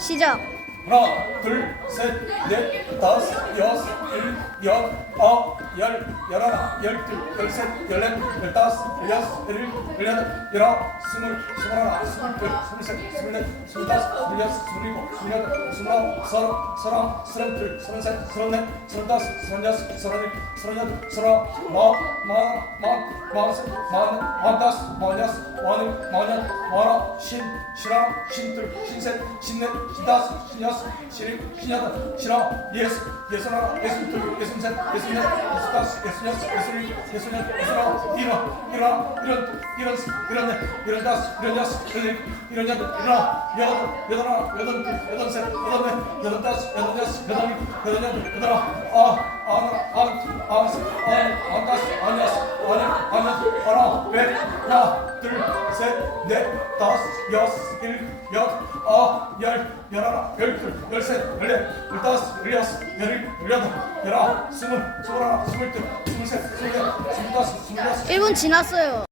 시작. 하나, 둘, 셋, 넷, 다섯, 여섯, 일, 여, 아홉, 열, 열하나, 열둘, 열셋, 열넷, 열다섯, 열여섯, 열일, 열여덟, 열아홉, 스물, 스물하나, 스물둘, 스물셋, 스물넷, 스물다섯, 스물여섯, 스물일곱, 스물여덟, 스물아홉, 서른, 서른하나, 서른둘, 서른셋, 서른넷, 서른다섯, 서른여섯, 서른일, 서른여덟, 서른아홉, 마흔, 마흔하나, 마흔, 마흔셋, 마흔넷, 마흔다섯, 마흔여섯, 마흔일, 마흔여덟, 마흔아홉, 쉰, 쉰하나, 쉰둘, 쉰셋, 쉰넷, 쉰다섯, 쉰여섯, 쉰일, 쉰여덟, 쉰아홉, 예순, 예순하나, 예순둘, 예순 셋, 예순넷, 예순다섯, 예순여섯, 예순일, 예순여덟, 예순아홉, 일흔, 일흔하나, 일흔둘, 일흔셋, 일흔넷, 일흔다섯, 일흔여섯, 일흔일, 일흔여덟, 일흔아홉, 여덟, 여덟하나, 여덟둘, 여덟셋, 여덟넷, 여덟다섯, 여덟여섯, 여덟일, 여덟여덟, 여덟아홉, 아홉, 아흔하나, 아흔둘, 아흔셋, 아흔 백, 하나, 둘, 셋, 넷, 다섯, 여섯, 일곱, 여덟, 아홉, 열, 열하나, 열둘, 열셋, 열넷, 열다섯, 열여섯, 열일, 열여덟, 열아홉, 스물, 스물하나, 스물둘, 스물셋, 스물넷, 스물다섯, 스물여섯, 1분 지났어요.